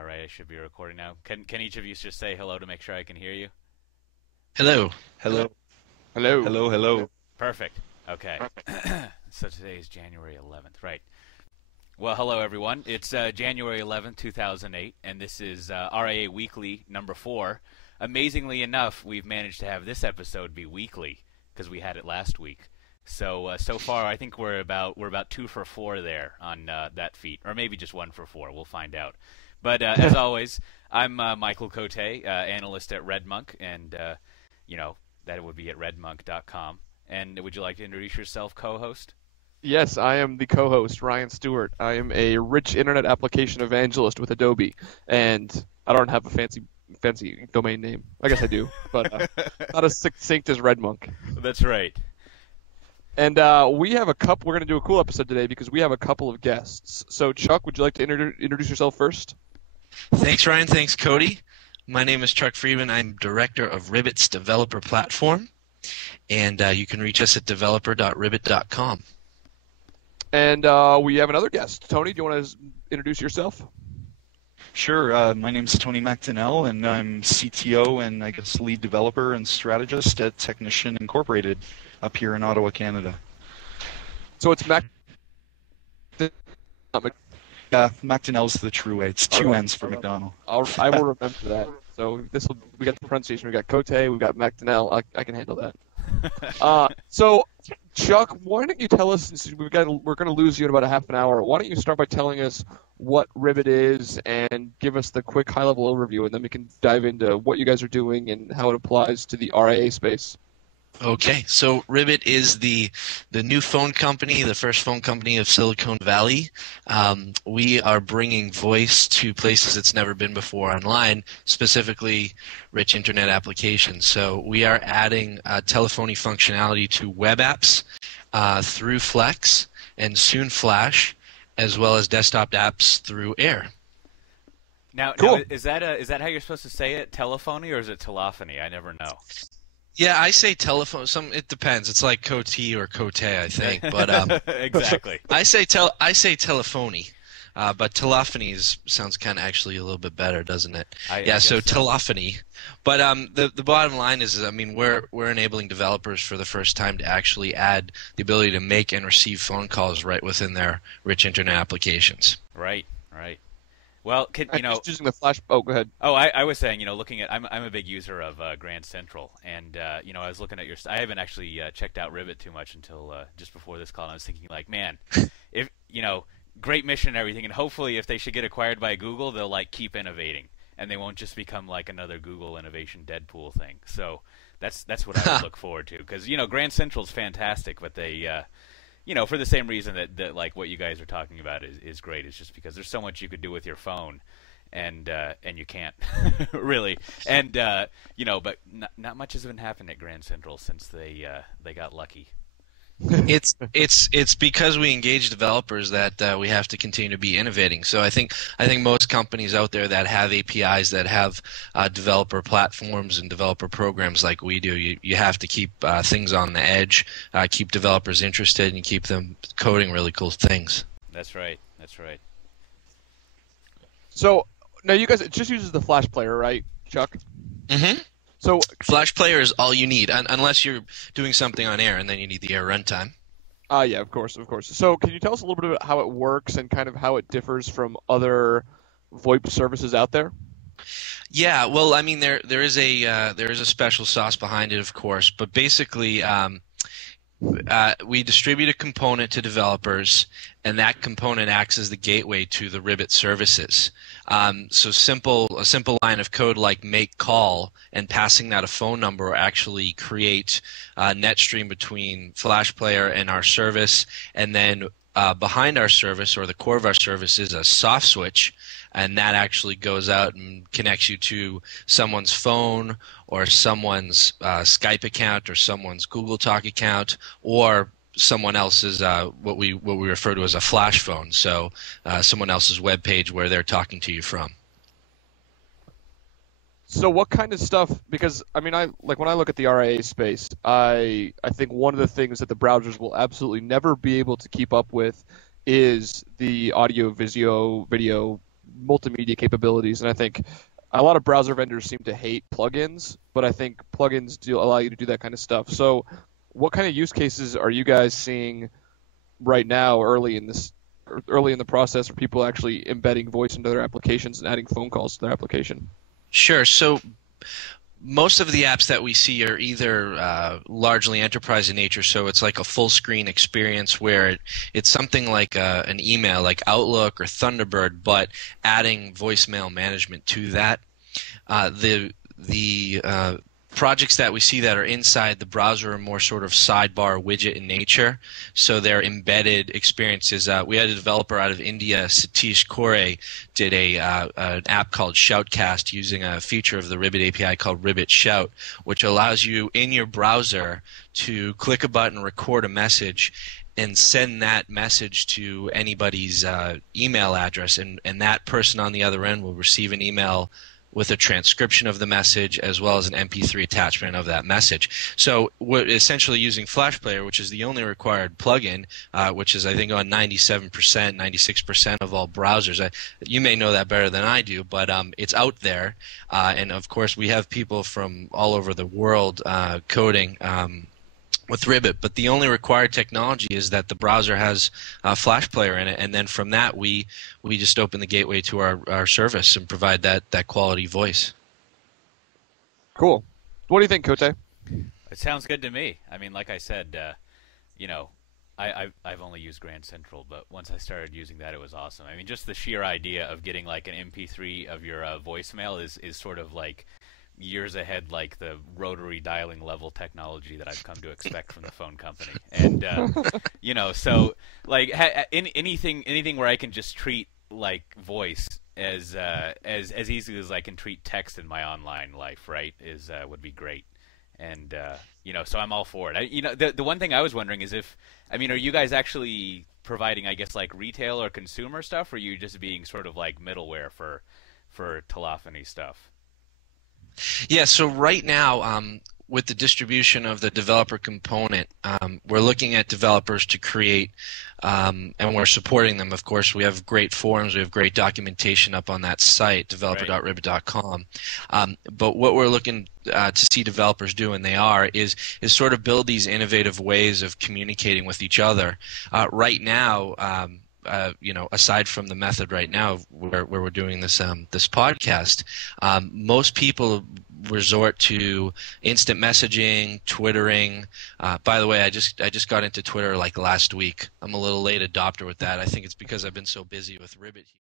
All right, I should be recording now. Can each of you just say hello to make sure I can hear you? Hello. Hello. Hello. Hello, hello. Perfect. Okay. So today is January 11th, right? Well, hello everyone. It's January 11th, 2008, and this is RIA Weekly number 4. Amazingly enough, we've managed to have this episode be weekly because we had it last week. So far, I think we're about 2 for 4 there on that feat, or maybe just 1 for 4. We'll find out. But as always, I'm Michael Cote, analyst at RedMonk, and that would be at redmonk.com. And would you like to introduce yourself, co-host? Yes, I am the co-host, Ryan Stewart. I am a rich internet application evangelist with Adobe, and I don't have a fancy domain name. I guess I do, but not as succinct as RedMonk. That's right. And we have we're going to do a cool episode today because we have a couple of guests. So, Chuck, would you like to introduce yourself first? Thanks, Ryan. Thanks, Cody. My name is Chuck Freedman. I'm director of Ribbit's developer platform, and you can reach us at developer.ribbit.com. And we have another guest. Tony, do you want to introduce yourself? Sure. My name's Tony McDonnell, and I'm CTO and I guess lead developer and strategist at Technician Incorporated up here in Ottawa, Canada. So it's Mac. Yeah, McDonnell's the true way. It's two N's for McDonnell. I will remember that. So we got the pronunciation. We got Cote. We got McDonnell. I can handle that. So, Chuck, why don't you tell us? Since we're going to lose you in about a half an hour. Why don't you start by telling us what Ribbit is and give us the quick high-level overview, and then we can dive into what you guys are doing and how it applies to the RIA space. Okay, so Ribbit is the new phone company, the first phone company of Silicon Valley. We are bringing voice to places it's never been before online, specifically rich internet applications. So we are adding telephony functionality to web apps through Flex and soon Flash, as well as desktop apps through Air. Now, Cool. now is that how you're supposed to say it? Telephony or is it telephony? I never know. Yeah, I say telephone. It depends. It's like Cote or Cote, I think. But Exactly. I say telephony, but telephony sounds kind of actually a little bit better, doesn't it? So telephony. But the bottom line is, I mean, we're enabling developers for the first time to actually add the ability to make and receive phone calls right within their rich internet applications. Right. Well, Just using the Flash. Oh, go ahead. Oh, I was saying, looking at, I'm a big user of Grand Central, and I was looking at I haven't actually checked out Ribbit too much until just before this call, and I was thinking, like, man, if great mission and everything, and hopefully if they should get acquired by Google, they'll keep innovating, and they won't just become like another Google innovation Deadpool thing. So that's what I would look forward to, because Grand Central's fantastic, but they for the same reason that like what you guys are talking about is great. It's just because there's so much you could do with your phone, and you can't really, and but not much has been happening at Grand Central since they got lucky. It's because we engage developers that we have to continue to be innovating. So I think most companies out there that have APIs, that have developer platforms and developer programs like we do, you have to keep things on the edge, keep developers interested, and keep them coding really cool things. That's right. So now you guys, it just uses the Flash player, right, Chuck? Mm-hmm. So Flash player is all you need, unless you're doing something on Air, and then you need the Air runtime. yeah, of course. So can you tell us a little bit about how it works and kind of how it differs from other VoIP services out there? Yeah, well, I mean, there is a special sauce behind it, of course, but basically, we distribute a component to developers, and that component acts as the gateway to the Ribbit services. So a simple line of code like make call and passing that a phone number will actually create a net stream between Flash Player and our service, and then behind our service, or the core of our service, is a soft switch, and that actually goes out and connects you to someone's phone or someone's Skype account or someone's Google Talk account, or someone else's what we refer to as a flash phone, so someone else's web page where they're talking to you from. So what kind of stuff? Because I mean, when I look at the RIA space, I think one of the things that the browsers will absolutely never be able to keep up with is the audio, video multimedia capabilities, and I think a lot of browser vendors seem to hate plugins, but I think plugins do allow you to do that kind of stuff. So what kind of use cases are you guys seeing right now early in the process for people actually embedding voice into their applications and adding phone calls to their application? Sure. So most of the apps that we see are either largely enterprise in nature, so it's like a full screen experience where it's something like an email like Outlook or Thunderbird, but adding voicemail management to that. The projects that we see that are inside the browser are more sort of sidebar widget in nature, so they're embedded experiences. We had a developer out of India, Satish Kore, did an app called Shoutcast using a feature of the Ribbit API called Ribbit Shout, which allows you in your browser to click a button, record a message, and send that message to anybody's email address, and that person on the other end will receive an email with a transcription of the message as well as an MP3 attachment of that message. So we're essentially using Flash Player, which is the only required plugin, which is I think on 97%, 96% of all browsers. You may know that better than I do, but it's out there. And of course we have people from all over the world coding with Ribbit, but the only required technology is that the browser has a Flash Player in it, and then from that we just open the gateway to our service and provide that quality voice. Cool. What do you think, Kote? It sounds good to me. I mean, like I said, I've only used Grand Central, but once I started using that, it was awesome. I mean, just the sheer idea of getting like an MP3 of your voicemail is sort of like years ahead, like the rotary dialing level technology that I've come to expect from the phone company. And so like anything where I can just treat like voice as easily as I can treat text in my online life, right, would be great. And so I'm all for it. The one thing I was wondering is are you guys actually providing, I guess, like retail or consumer stuff, or are you just being sort of like middleware for telephony stuff? Yeah, so right now, with the distribution of the developer component, we're looking at developers to create, and we're supporting them, of course. We have great forums, we have great documentation up on that site, developer.ribbit.com. But what we're looking to see developers do, and they are, is sort of build these innovative ways of communicating with each other. Right now, aside from the method right now where we're doing this podcast, most people resort to instant messaging, Twittering. By the way, I just got into Twitter like last week. I'm a little late adopter with that. I think it's because I've been so busy with Ribbit here.